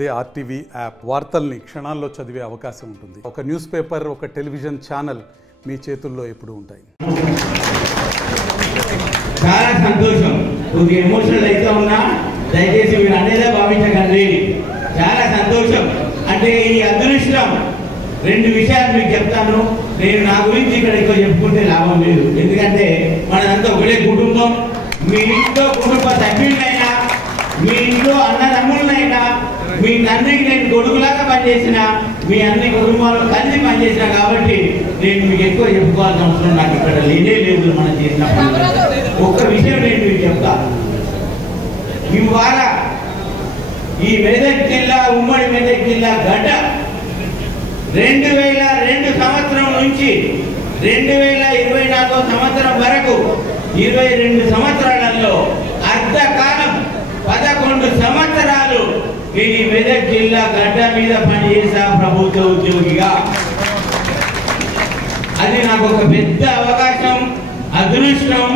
అదే RTV app వార్తల్ని క్షణాల్లో చదివే అవకాశం ఉంటుంది. ఒక న్యూస్ పేపర్, ఒక టెలివిజన్ ఛానల్ మీ చేతుల్లో ఎప్పుడూ ఉంటాయి. చాలా సంతోషం. కొద్దిగా ఎమోషనల్ అయితే ఉన్నా దయచేసి మీరు అనేదే భావించకండి. చాలా సంతోషం. అంటే ఈ అదృష్టం రెండు విషయాలు మీకు చెప్తాను. నేను నా గురించి ఇక్కడ ఎక్కువ చెప్పుకుంటే లాభం లేదు. ఎందుకంటే మనంతా ఒకటే కుటుంబం. మీ ఇంట్లో కుటుంబ సభ్యులైనా, మీ ఇంట్లో అన్నదమ్ములనైనా, మీ తండ్రికి నేను కొడుకులాగా పనిచేసిన, మీ అన్ని కుటుంబాలు కలిసి పనిచేసిన కాబట్టి నేను మీకు ఎక్కువ చెప్పుకోవాల్సిన అవసరం నాకు ఇక్కడ లేనే లేదు. మనం చేసిన ఒక్క విషయం నేను మీకు చెప్తా. ఇవాళ ఈ మెదక్ జిల్లా, ఉమ్మడి మెదక్ జిల్లా గడ్డ 2002 సంవత్సరం నుంచి 2024 సంవత్సరం వరకు 22 సంవత్సరాలలో అర్ధకాలం 11 సంవత్సరాలు నేను ఈ మెదక్ జిల్లా గడ్డ మీద పనిచేసా ప్రభుత్వ ఉద్యోగిగా. అది నాకు ఒక పెద్ద అవకాశం, అదృష్టం.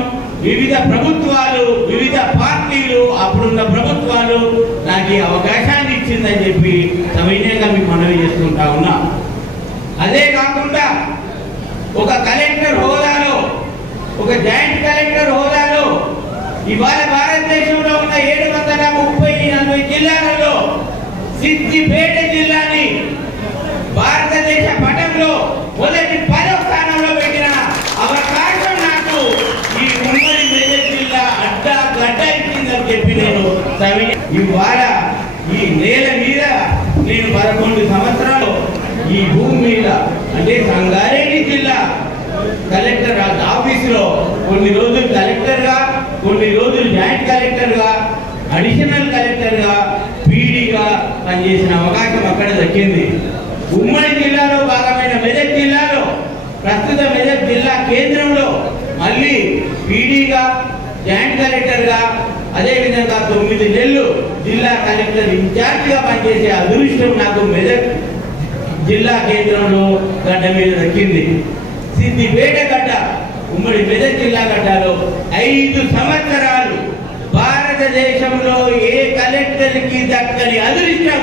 వివిధ ప్రభుత్వాలు, వివిధ పార్టీలు, అప్పుడున్న ప్రభుత్వాలు నాకు ఈ అవకాశాన్ని ఇచ్చిందని చెప్పి సవినయంగా మీకు మనవి చేసుకుంటా ఉన్నా. అదే కాకుండా ఒక కలెక్టర్ హోదాలో, ఒక జాయింట్ కలెక్టర్ హోదాలో ఇవాళ భారతదేశంలో ఉన్న 730-40 జిల్లాలలో సిద్దిపేట జిల్లాని భారతదేశ పటంలో మొదటి 10వ స్థానంలో పెట్టిన అవకాశం నాకు ఈ ఉమ్మడి మెదక్ జిల్లా గడ్డ ఇచ్చిందని చెప్పి నేను ఇవాళ ఈ నేల మీద నేను 11 సంవత్సరాలు ఈ భూమి మీద, అంటే సంగారెడ్డి జిల్లా కలెక్టర్ ఆఫీసులో కొన్ని రోజులు కలెక్టర్గా, కొన్ని రోజులు జాయింట్ కలెక్టర్గా, అడిషనల్ కలెక్టర్గా, పీడీగా పనిచేసిన అవకాశం అక్కడ దక్కింది. ఉమ్మడి జిల్లాలో భాగమైన మెదక్ జిల్లాలో, ప్రస్తుత మెదక్ జిల్లా కేంద్రంలో మళ్ళీ పీడీగా, జాయింట్ కలెక్టర్గా, అదేవిధంగా 9 నెలలు జిల్లా కలెక్టర్ ఇన్ఛార్జిగా పనిచేసే అదృష్టం నాకు మెదక్ జిల్లా కేంద్రంలో గడ్డ మీద దక్కింది. సిద్దిపేట గడ్డ, ఉమ్మడి మెదక్ జిల్లా గడ్డలో 5 సంవత్సరాలు భారతదేశంలో ఏ కలెక్టర్కి దక్కని అదృష్టం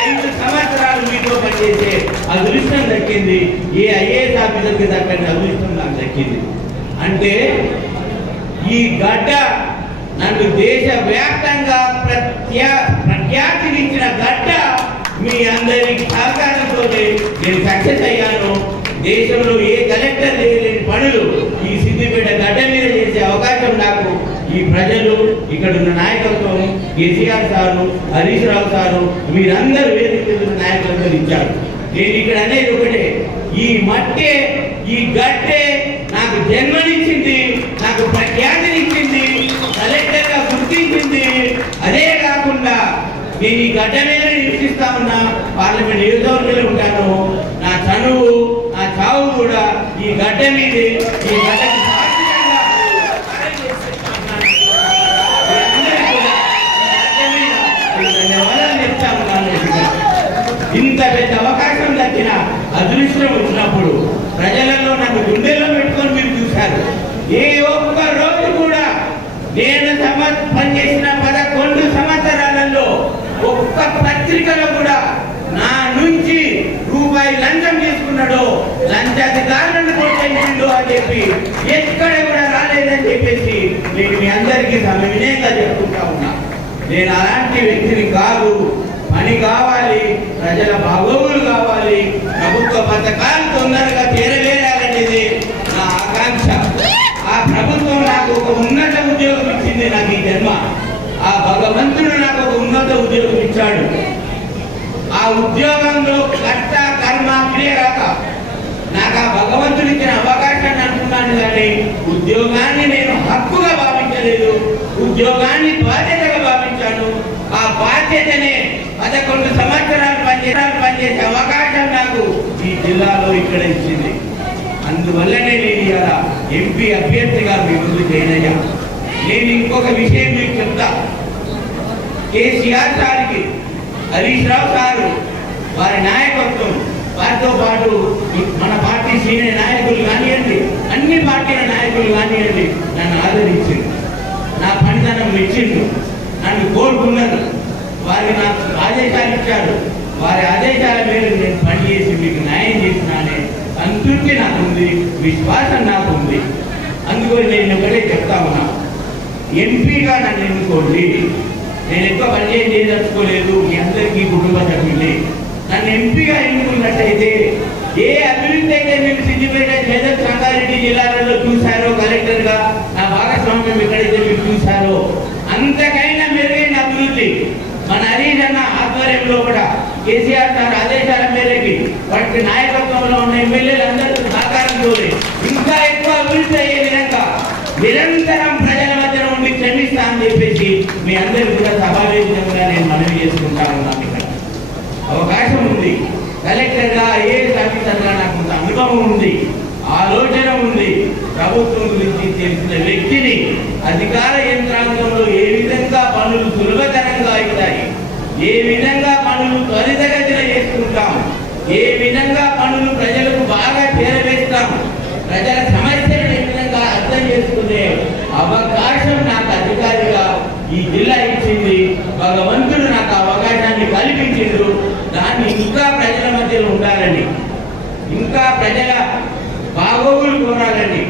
5 సంవత్సరాలు మీతో పనిచేసే అదృష్టం దక్కింది. ఏ ఐఏఎస్ ఆఫీసర్కి దక్కని అదృష్టం నాకు దక్కింది. అంటే ఈ గడ్డ నన్ను దేశవ్యాప్తంగా ప్రఖ్యాతినిచ్చిన గడ్డ. మీ అందరి సహకారంతో నేను సక్సెస్ అయ్యాను. దేశంలో ఏ కలెక్టర్ చేయలేని పనులు ఈ సిద్దిపేట గడ్డ మీద చేసే అవకాశం నాకు ఈ ప్రజలు, ఇక్కడ ఉన్న నాయకత్వం, కేసీఆర్ సారు, హరీష్ రావు సారు, మీరందరూ వేదిక నాయకత్వం ఇచ్చారు. నేను ఇక్కడ అనేది ఒకటే, ఈ మట్టే, ఈ గడ్డే నాకు జన్మనిచ్చింది, నాకు ప్రఖ్యాతినిచ్చింది, కలెక్టర్గా గుర్తించింది. అదే కాకుండా నేను ఈ గడ్డ మీద నివసిస్తా ఉన్నా, పార్లమెంట్ నియోజకవర్గంలో ఉంటాను. నా చనువు, నా చావు కూడా ఈ గడ్డ మీదే. ఈ గడ్డకి ధన్యవాదాలు చెప్తా ఉన్నాను. ఇంత పెద్ద అవకాశం దక్కిన అదృష్టం వచ్చినప్పుడు ప్రజలలో నన్ను గుండెల్లో పెట్టుకొని మీరు చూశారు. ఏ ఒక్క రోజు కూడా నేను పనిచేసిన 11 సంవత్సరాలలో ఒక్క పత్రికలో కూడా నా నుంచి రూపాయి లంచం తీసుకున్నాడో, లంచాధికారులను ప్రోత్సహించిండో అని చెప్పి ఎక్కడ కూడా రాలేదని చెప్పేసి నేను మీ అందరికీ సవినయంగా చెప్పుకుంటా ఉన్నా. నేను అలాంటి వ్యక్తిని కాదు. పని కావాలి, ప్రజల బాగోగులు కావాలి, ప్రభుత్వ పథకాలు తొందరగా చేరవేయాలనేది నా ఆకాంక్ష. ఆ ప్రభుత్వం నాకు ఒక ఉన్నత ఉద్యోగం ఇచ్చింది. నాకు ఈ జన్మ ఆ భగవంతుడు నాకు ఒక ఉన్నత ఉద్యోగం ఇచ్చాడు. ఆ ఉద్యోగంలో కర్త కర్మ క్రియ కాక నాకు ఆ భగవంతుడు ఇచ్చిన అవకాశాన్ని అనుకున్నాను, కానీ ఉద్యోగాన్ని నేను హక్కుగా భావించలేదు. ఉద్యోగాన్ని బాధ్యతగా భావించాను. ఆ బాధ్యతనే 11 సంవత్సరాలు పనిచేసే అవకాశం నాకు ఈ జిల్లాలో ఇక్కడ ఇచ్చింది. అందువల్లనే నేను ఇలా ఎంపీ అభ్యర్థిగా మీ ముందు చేయనయ్యా. నేను ఇంకొక విషయం మీకు చెప్తా. కేసీఆర్ సార్కి, హరీష్ రావు సారు, వారి నాయకత్వం, వారితో పాటు మన పార్టీ సీనియర్ నాయకులు కానివ్వండి, అన్ని పార్టీల నాయకులు కానివ్వండి, నన్ను ఆదరించింది, నా పనితనం మెచ్చిండు, నన్ను కోరుకున్నారు. వారికి నాకు ఆదేశాలు ఇచ్చారు. వారి ఆదేశాల మేరకు నేను పనిచేసి మీకు న్యాయం చేసినానే సంతృప్తి నాకు ఉంది, విశ్వాసం నాకు ఉంది. అందుకని నేను ఒకటే చెప్తా ఉన్నా, ఎంపీగా నన్ను ఎన్నుకోండి. నేను ఎక్కువ పనిచేయం చేయదలుచుకోలేదు, మీ అందరికీ కుటుంబ సభ్యులే. నన్ను ఎంపీగా ఎన్నుకున్నట్టయితే ఏ అభివృద్ధి అయితే మీరు సిద్దిపేట మెదక్ సంగారెడ్డి జిల్లాలలో చూశారో, కలెక్టర్గా నా భాగస్వామ్యం ఎక్కడైతే మీరు చూశారో అంతకైనా మెరుగైన అభివృద్ధి మన హరీష్ అన్న ఆధ్వర్యంలో కూడా కేసీఆర్ సార్ ఆదేశాల మేరకి వాటి నాయకత్వంలో ఉన్న ఎమ్మెల్యేలందరూ సహకారంతో ఇంకా ఎక్కువ అభివృద్ధి అయ్యే విధంగా నిరంతరం ప్రజల మధ్య ఉండి శ్రమిస్తా అని చెప్పేసి మీ అందరూ కూడా సభావేదికంగా నేను మనవి చేసుకుంటా ఉన్నాను. ఇక్కడ అవకాశం ఉంది, కలెక్టర్గా ఐఏఎస్ ఆఫీసర్గా నాకు కొంత అనుభవం ఉంది, ఆలోచన ఉంది. ప్రభుత్వం గురించి తెలిసిన వ్యక్తిని అధికార యంత్రాంగంలో ఏ విధంగా పనులు సులభతరంగా అవుతాయి, ఏ విధంగా పనులు త్వరితగతిన చేసుకుంటాం, ఏ విధంగా పనులు ప్రజలకు బాగా చేరవేస్తాం, ప్రజల సమస్యలను ఏ విధంగా అర్థం చేసుకునే అవకాశం నాకు అధికారిగా ఈ జిల్లా ఇచ్చింది. భగవంతుడు నాకు అవకాశాన్ని కల్పించిండు. దాన్ని ఇంకా ప్రజల మధ్యలో ఉండాలని, ఇంకా ప్రజల బాగోగులు కోరాలని,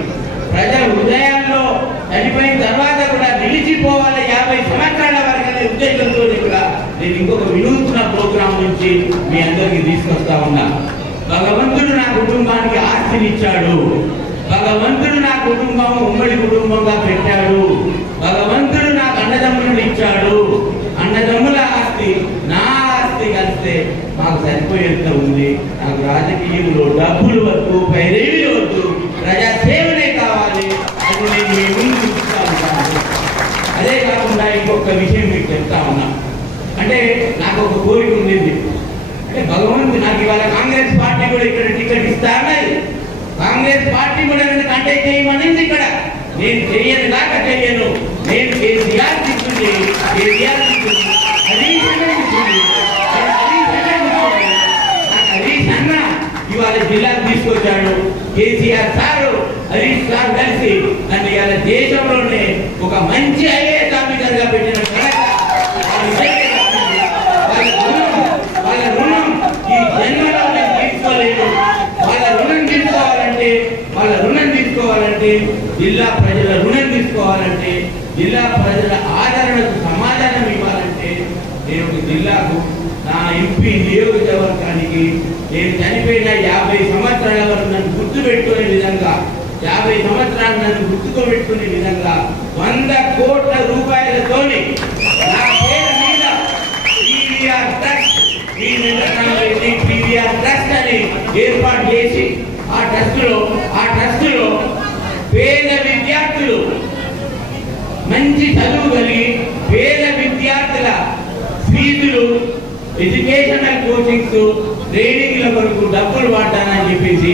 ప్రజల హృదయాల్లో చనిపోయిన తర్వాత కూడా నిలిచిపోవాలి 50 సంవత్సరాల వరకు అనే ఉద్దేశంతో కూడా నేను ఇంకొక వినూత్న ప్రోగ్రాం నుంచి మీ అందరికీ తీసుకొస్తా ఉన్నా. భగవంతుడు నా కుటుంబానికి ఆస్తినిచ్చాడు. భగవంతుడు నా కుటుంబం ఉమ్మడి కుటుంబంగా పెట్టాడు. భగవంతుడు నాకు అన్నదమ్ములను ఇచ్చాడు. అన్నదమ్ముల ఆస్తి నా ఆస్తి కలిస్తే మాకు సరిపోయేంత ఉంది. నాకు రాజకీయంలో డబ్బులు వద్దు, పైరేవీలు వద్దు, ప్రజాసేవనే కావాలి. అది నేను మీ ముందు చూస్తా ఉంటాను. అదే కాకుండా ఇంకొక విషయం మీకు చెప్తా ఉన్నా. అంటే నాకు ఒక కోరిక ఉండింది. అంటే భగవంతుడు నాకు ఇవాళ కాంగ్రెస్ పార్టీ కూడా ఇక్కడ టికెట్ ఇస్తా అన్నది. కాంగ్రెస్ పార్టీ కూడా నన్ను కంటెక్ట్ చేయమనింది. ఇక్కడ నేను చెయ్యను దాకా చెయ్యను. నేను కేసీఆర్ తీసుకుంది, కేసీఆర్ తీసుకుంది, హరీష్ అన్న ఇవాళ జిల్లాకు తీసుకొచ్చాడు. కేసీఆర్ సారు హరీష్ సార్ కలిసి నన్ను ఇవాళ దేశంలోనే ఒక మంచి ఐఏఎస్ ఆఫీసర్గా పెట్టిన వాళ్ళ రుణం ఈ జన్మలో నేను తీసుకోలేదు. వాళ్ళ రుణం తీసుకోవాలంటే జిల్లా ప్రజల రుణం తీసుకోవాలంటే, జిల్లా ప్రజల ఆదరణకు సమాధానం ఇవ్వాలంటే నేను ఒక జిల్లాకు నా ఎంపీ నియోజకవర్గానికి నేను చనిపోయిన 50 సంవత్సరాల వరకు నన్ను గుర్తుపెట్టుకునే విధంగా, 50 సంవత్సరాలు నన్ను గుర్తుకోబెట్టుకునే విధంగా 100 కోట్ల రూపాయలతోని నా పేరు మీద పీవీఆర్ ట్రస్ట్, పీవీఆర్ ట్రస్ట్ అని ఏర్పాటు చేసి ఆ ట్రస్టులో పేద విద్యార్థులు మంచి చదువు కలిగి పేద విద్యార్థుల ఫీజులు, ఎడ్యుకేషనల్ కోచింగ్స్, ట్రైనింగ్ల వరకు డబ్బులు వాడతానని చెప్పేసి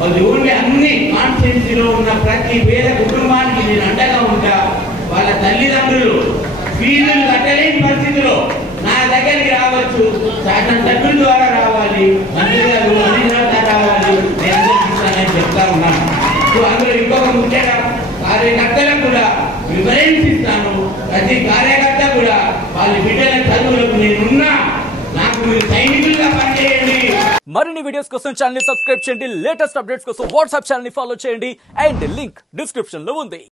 వాళ్ళు ఓన్లీ అన్ని కాన్స్టిట్యున్సీలో ఉన్న ప్రతి పేద కుటుంబానికి నేను అండగా ఉంటా. వాళ్ళ తల్లిదండ్రులు ఫీజులు కట్టలేని పరిస్థితిలో నా దగ్గరికి రావచ్చు, శాసనసభ్యుల ద్వారా రావాలి, మంత్రి గారు రావాలి, నేను చెప్తా ఉన్నాను. సో అందులో ఇంకొక ముఖ్యంగా కార్యకర్తలకు కూడా వివరించి ఇస్తాను. ప్రతి కార్యకర్త కూడా వాళ్ళ బిడ్డల చదువులకు నేనున్నా, నాకు మీరు సైనికులుగా పనిచేయండి. మరిన్ని వీడియోస్ కోసం ఛానల్ ని సబ్స్క్రైబ్ చేయండి. లేటెస్ట్ అప్డేట్స్ కోసం వాట్సాప్ ఛానల్ ని ఫాలో చేయండి. అండ్ లింక్ డిస్క్రిప్షన్ లో ఉంది.